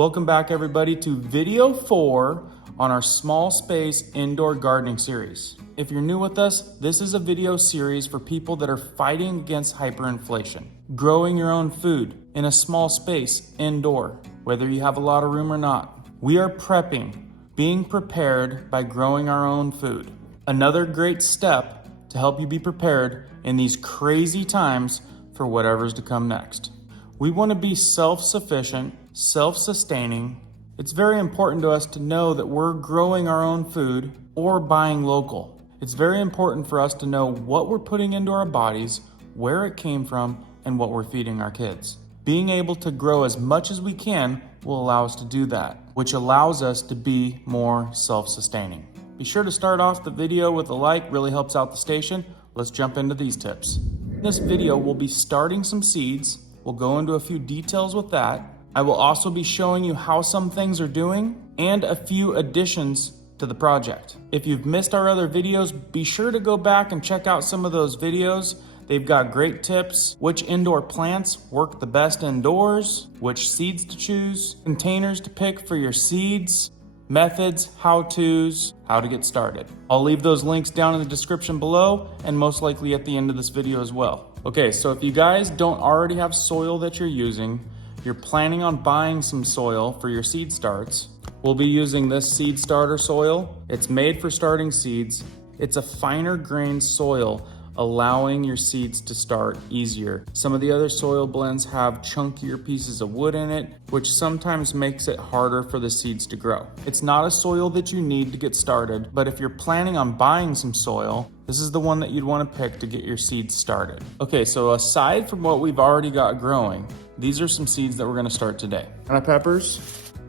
Welcome back everybody to video 4 on our small space indoor gardening series. If you're new with us, this is a video series for people that are fighting against hyperinflation, growing your own food in a small space indoor, whether you have a lot of room or not. We are prepping, being prepared by growing our own food. Another great step to help you be prepared in these crazy times for whatever's to come next. We want to be self-sufficient, self-sustaining. It's very important to us to know that we're growing our own food or buying local. It's very important for us to know what we're putting into our bodies, where it came from, and what we're feeding our kids. Being able to grow as much as we can will allow us to do that, which allows us to be more self-sustaining. Be sure to start off the video with a like, really helps out the station. Let's jump into these tips. In this video, we'll be starting some seeds. We'll go into a few details with that. I will also be showing you how some things are doing and a few additions to the project. If you've missed our other videos, be sure to go back and check out some of those videos. They've got great tips, which indoor plants work the best indoors, which seeds to choose, containers to pick for your seeds, methods, how-tos, how to get started. I'll leave those links down in the description below and most likely at the end of this video as well. Okay, so if you guys don't already have soil that you're using, you're planning on buying some soil for your seed starts, we'll be using this seed starter soil. It's made for starting seeds. It's a finer grained soil, allowing your seeds to start easier. Some of the other soil blends have chunkier pieces of wood in it, which sometimes makes it harder for the seeds to grow. It's not a soil that you need to get started, but if you're planning on buying some soil, this is the one that you'd want to pick to get your seeds started. Okay, so aside from what we've already got growing, these are some seeds that we're going to start today. Banana peppers,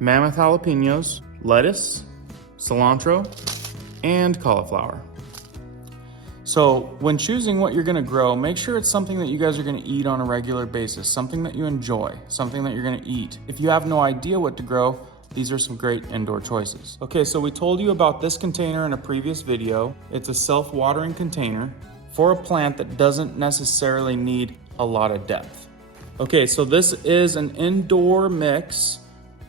Mammoth jalapenos, lettuce, cilantro, and cauliflower. So when choosing what you're gonna grow, make sure it's something that you guys are gonna eat on a regular basis, something that you enjoy, something that you're gonna eat. If you have no idea what to grow, these are some great indoor choices. Okay, so we told you about this container in a previous video. It's a self-watering container for a plant that doesn't necessarily need a lot of depth. Okay, so this is an indoor mix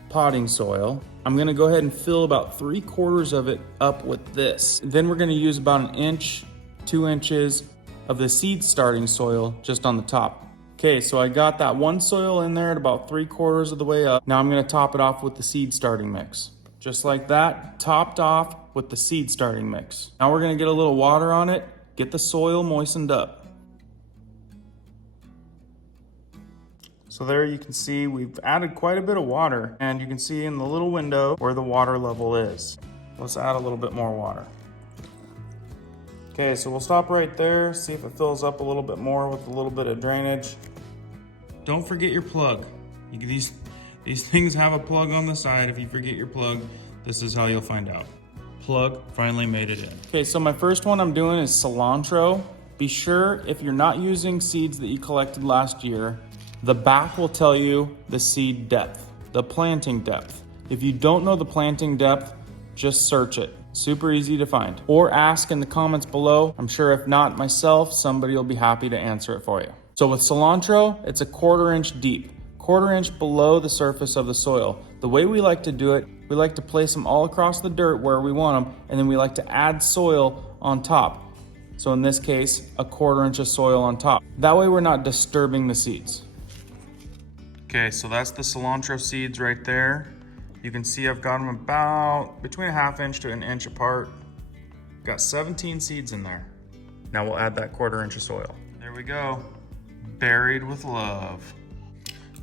potting soil. I'm gonna go ahead and fill about 3/4 of it up with this. Then we're gonna use about 1 inch, 2 inches of the seed starting soil just on the top. Okay, so I got that one soil in there at about 3/4 of the way up. Now I'm gonna top it off with the seed starting mix. Just like that, topped off with the seed starting mix. Now we're gonna get a little water on it, get the soil moistened up. So there you can see we've added quite a bit of water, and you can see in the little window where the water level is. Let's add a little bit more water. Okay, so we'll stop right there, see if it fills up a little bit more with a little bit of drainage. Don't forget your plug. These things have a plug on the side. If you forget your plug, this is how you'll find out. Plug finally made it in. Okay, so my first one I'm doing is cilantro. Be sure if you're not using seeds that you collected last year, the back will tell you the seed depth, the planting depth. If you don't know the planting depth, just search it. Super easy to find. Or ask in the comments below. I'm sure if not myself, somebody will be happy to answer it for you. So with cilantro, it's a 1/4 inch deep, 1/4 inch below the surface of the soil. The way we like to do it, we like to place them all across the dirt where we want them, and then we like to add soil on top. So in this case, a 1/4 inch of soil on top. That way we're not disturbing the seeds. Okay, so that's the cilantro seeds right there. You can see I've got them about between 1/2 inch to 1 inch apart. Got 17 seeds in there. Now we'll add that 1/4 inch of soil. There we go, buried with love.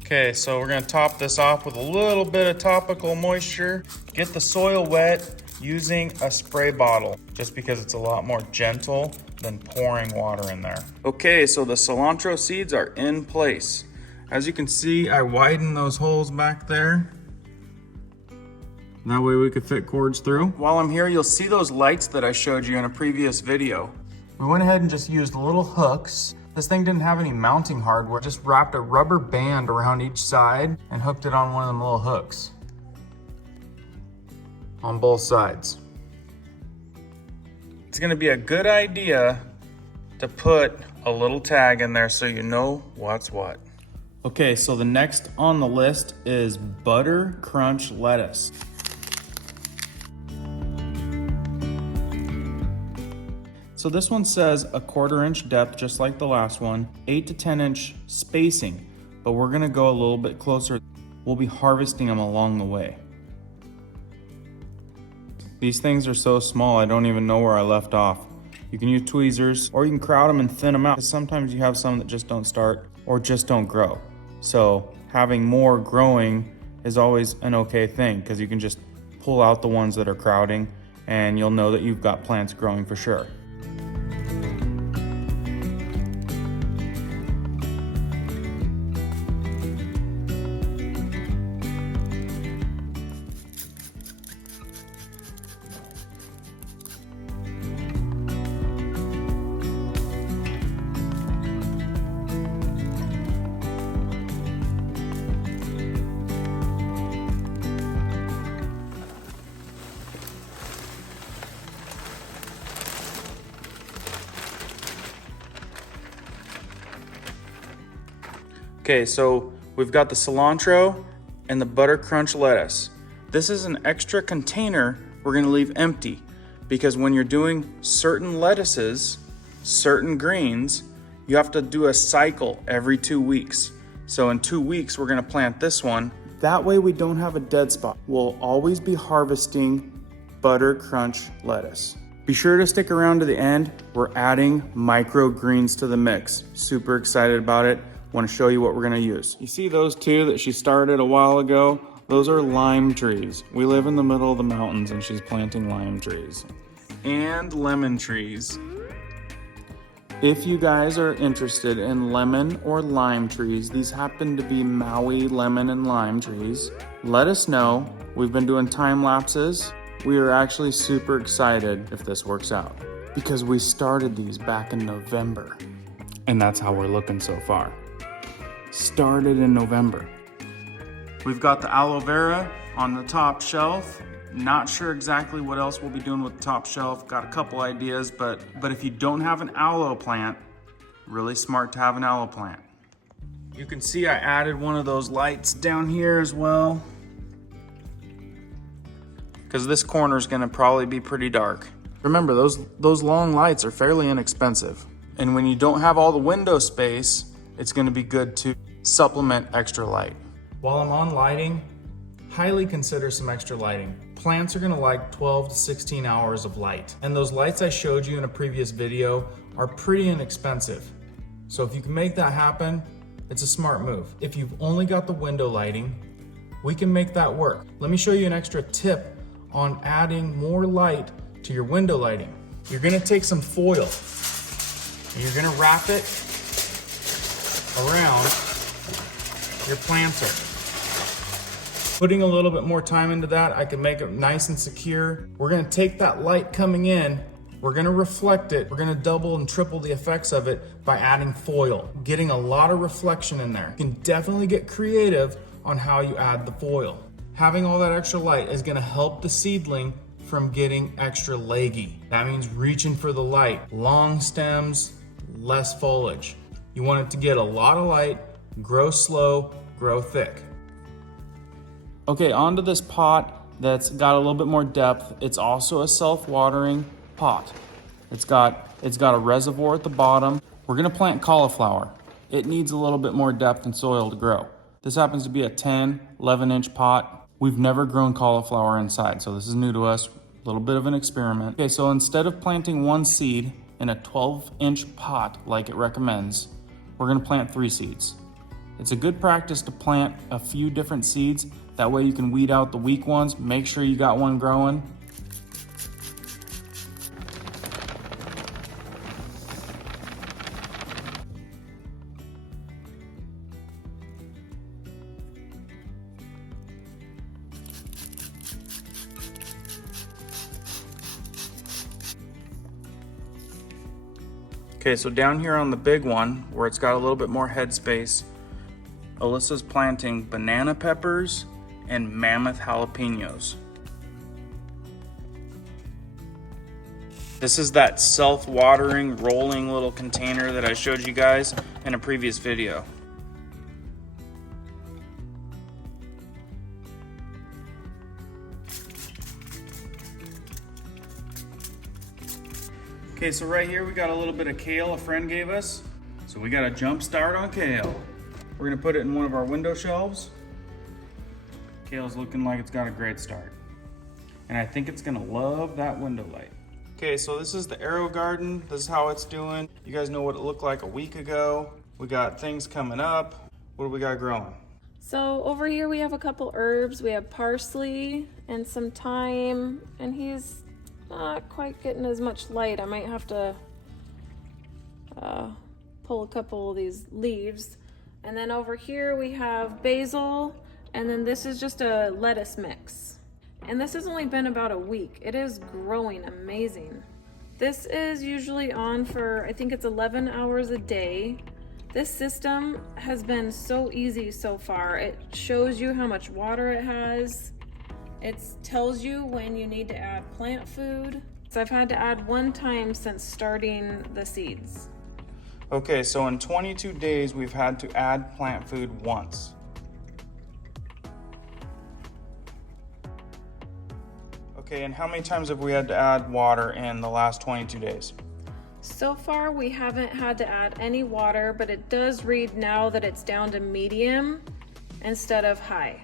Okay, so we're gonna top this off with a little bit of topical moisture. Get the soil wet using a spray bottle, just because it's a lot more gentle than pouring water in there. Okay, so the cilantro seeds are in place. As you can see, I widened those holes back there. That way we could fit cords through. While I'm here, you'll see those lights that I showed you in a previous video. We went ahead and just used little hooks. This thing didn't have any mounting hardware. Just wrapped a rubber band around each side and hooked it on one of them little hooks on both sides. It's gonna be a good idea to put a little tag in there so you know what's what. Okay, so the next on the list is butter crunch lettuce. So this one says a 1/4 inch depth, just like the last one, 8 to 10 inch spacing, but we're gonna go a little bit closer. We'll be harvesting them along the way. These things are so small, I don't even know where I left off. You can use tweezers, or you can crowd them and thin them out, because sometimes you have some that just don't start or just don't grow. So having more growing is always an okay thing, because you can just pull out the ones that are crowding and you'll know that you've got plants growing for sure. Okay, so we've got the cilantro and the butter crunch lettuce. This is an extra container we're gonna leave empty, because when you're doing certain lettuces, certain greens, you have to do a cycle every 2 weeks. So in 2 weeks, we're gonna plant this one. That way we don't have a dead spot. We'll always be harvesting butter crunch lettuce. Be sure to stick around to the end. We're adding microgreens to the mix. Super excited about it. Want to show you what we're going to use. You see those two that she started a while ago? Those are lime trees. We live in the middle of the mountains and she's planting lime trees. And lemon trees. If you guys are interested in lemon or lime trees, these happen to be Maui lemon and lime trees, let us know. We've been doing time lapses. We are actually super excited if this works out, because we started these back in November. And that's how we're looking so far. Started in November. We've got the aloe vera on the top shelf. Not sure exactly what else we'll be doing with the top shelf. Got a couple ideas, but if you don't have an aloe plant, really smart to have an aloe plant. You can see I added one of those lights down here as well, because this corner is gonna probably be pretty dark. Remember, those long lights are fairly inexpensive. And when you don't have all the window space, it's gonna be good to supplement extra light. While I'm on lighting, highly consider some extra lighting. Plants are gonna like 12 to 16 hours of light. And those lights I showed you in a previous video are pretty inexpensive. So if you can make that happen, it's a smart move. If you've only got the window lighting, we can make that work. Let me show you an extra tip on adding more light to your window lighting. You're gonna take some foil and you're gonna wrap it around your planter. Putting a little bit more time into that, I can make it nice and secure. We're gonna take that light coming in, we're gonna reflect it, we're gonna double and triple the effects of it by adding foil, getting a lot of reflection in there. You can definitely get creative on how you add the foil. Having all that extra light is gonna help the seedling from getting extra leggy. That means reaching for the light. Long stems, less foliage. You want it to get a lot of light, grow slow, grow thick. Okay, onto this pot that's got a little bit more depth. It's also a self-watering pot. It's got a reservoir at the bottom. We're gonna plant cauliflower. It needs a little bit more depth and soil to grow. This happens to be a 10, 11 inch pot. We've never grown cauliflower inside, so this is new to us. A little bit of an experiment. Okay, so instead of planting one seed in a 12-inch pot like it recommends, we're gonna plant 3 seeds. It's a good practice to plant a few different seeds. That way you can weed out the weak ones, make sure you got one growing. Okay, so down here on the big one, where it's got a little bit more headspace, Alyssa's planting banana peppers and Mammoth jalapenos. This is that self-watering, rolling little container that I showed you guys in a previous video. Okay, so right here we got a little bit of kale a friend gave us. So we got a jump start on kale. We're gonna put it in one of our window shelves. Kale's looking like it's got a great start. And I think it's gonna love that window light. Okay, so this is the arrow garden. This is how it's doing. You guys know what it looked like a week ago. We got things coming up. What do we got growing? So over here we have a couple herbs. We have parsley and some thyme, and he's not quite getting as much light. I might have to pull a couple of these leaves. And then over here we have basil, and then this is just a lettuce mix. And this has only been about a week. It is growing amazing. This is usually on for, I think it's 11 hours a day. This system has been so easy so far. It shows you how much water it has. It tells you when you need to add plant food. So I've had to add one time since starting the seeds. Okay, so in 22 days, we've had to add plant food once. Okay, and how many times have we had to add water in the last 22 days? So far, we haven't had to add any water, but it does read now that it's down to medium instead of high.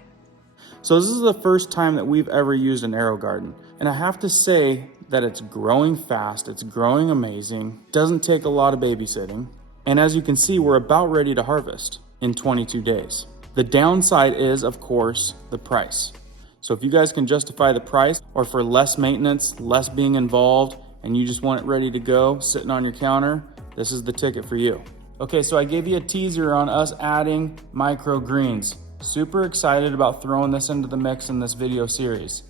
So this is the first time that we've ever used an arrow garden. And I have to say that it's growing fast, it's growing amazing, doesn't take a lot of babysitting. And as you can see, we're about ready to harvest in 22 days. The downside is, of course, the price. So if you guys can justify the price, or for less maintenance, less being involved, and you just want it ready to go, sitting on your counter, this is the ticket for you. Okay, so I gave you a teaser on us adding microgreens. Super excited about throwing this into the mix in this video series.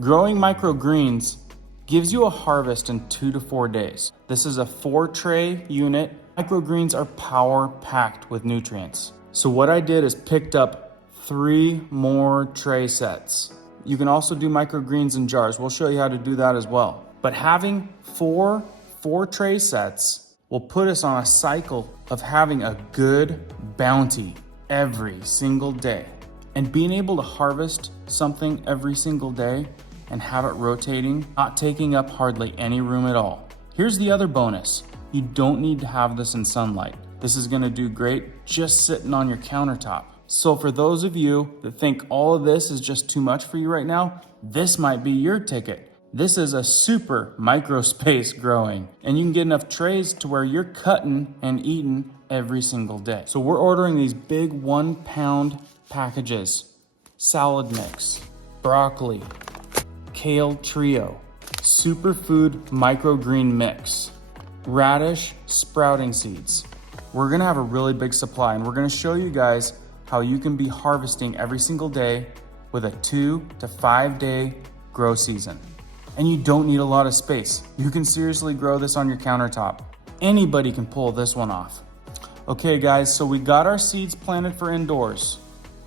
Growing microgreens gives you a harvest in 2 to 4 days. This is a 4-tray unit. Microgreens are power packed with nutrients. So what I did is picked up 3 more tray sets. You can also do microgreens in jars. We'll show you how to do that as well. But having 4 tray sets will put us on a cycle of having a good bounty every single day. And being able to harvest something every single day and have it rotating, not taking up hardly any room at all. Here's the other bonus. You don't need to have this in sunlight. This is gonna do great just sitting on your countertop. So for those of you that think all of this is just too much for you right now, this might be your ticket. This is a super micro space growing, and you can get enough trays to where you're cutting and eating every single day. So we're ordering these big 1-pound packages: salad mix, broccoli, kale trio, superfood microgreen mix, radish sprouting seeds. We're gonna have a really big supply, and we're gonna show you guys how you can be harvesting every single day with a 2 to 5 day grow season. And you don't need a lot of space. You can seriously grow this on your countertop. Anybody can pull this one off. Okay guys, so we got our seeds planted for indoors.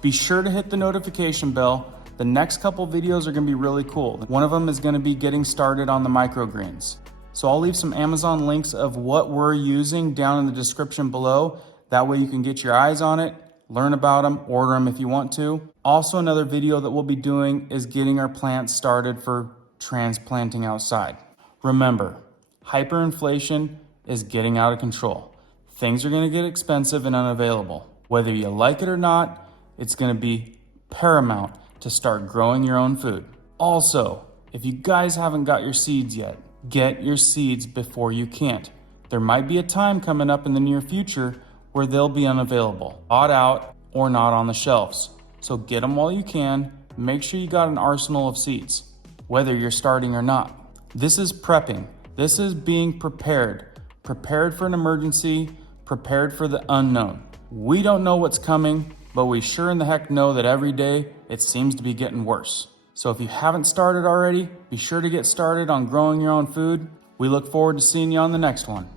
Be sure to hit the notification bell. The next couple videos are gonna be really cool. One of them is gonna be getting started on the microgreens. So I'll leave some Amazon links of what we're using down in the description below. That way you can get your eyes on it, learn about them, order them if you want to. Also, another video that we'll be doing is getting our plants started for transplanting outside. Remember, hyperinflation is getting out of control. Things are gonna get expensive and unavailable. Whether you like it or not, it's gonna be paramount to start growing your own food. Also, if you guys haven't got your seeds yet, get your seeds before you can't. There might be a time coming up in the near future where they'll be unavailable, bought out, or not on the shelves. So get them while you can. Make sure you got an arsenal of seeds, whether you're starting or not. This is prepping. This is being prepared. Prepared for an emergency, prepared for the unknown. We don't know what's coming, but we sure in the heck know that every day it seems to be getting worse. So if you haven't started already, be sure to get started on growing your own food. We look forward to seeing you on the next one.